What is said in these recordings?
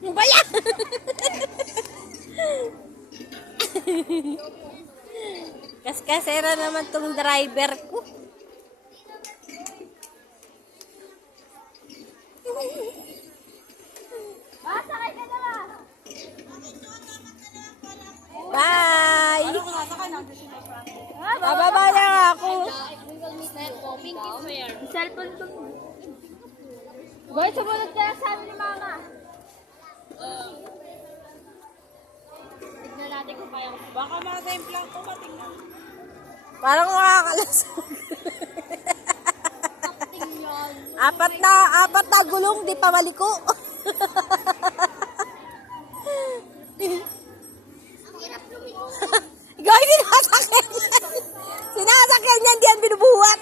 Ano ba yan? Kaskasera naman tong driver ko. Sakay ka na ba? Bye! Ano kung nasakay na? Bababa na ako. Cellphone ko. Boy, sumunod ka sa amin ni Mama. Tignan natin kung kaya. Baka mga-implant ko, matingnan. Parang makakalasog. Tingnan. Apat na gulong, di pa maliko. Ikaw, sinasakyan yan. Sinasakyan yan, di yan binubuhat.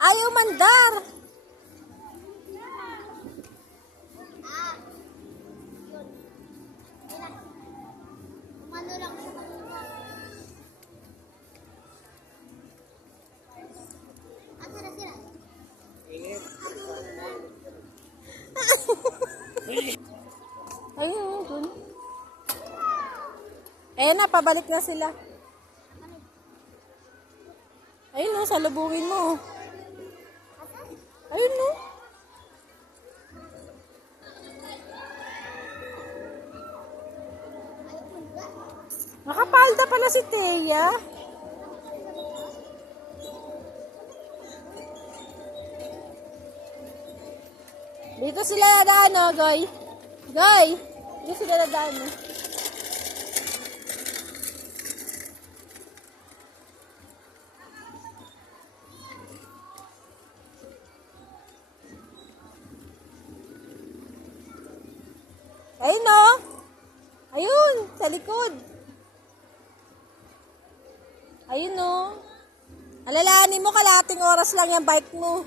Ayaw mandar. Ano lang siya. Ang sira-sira. Ayun, dun. Ayan na, pabalik na sila. Ayun no, salubungin mo. Ayun no. Nakapalda pala si Teya. Dito sila nadaan, no, Goy? Goy! Dito sila nadaan, no? Ayun, no? Ayun, sa likod. Ayun, no? Alalahanin mo, kalating oras lang yung bike mo.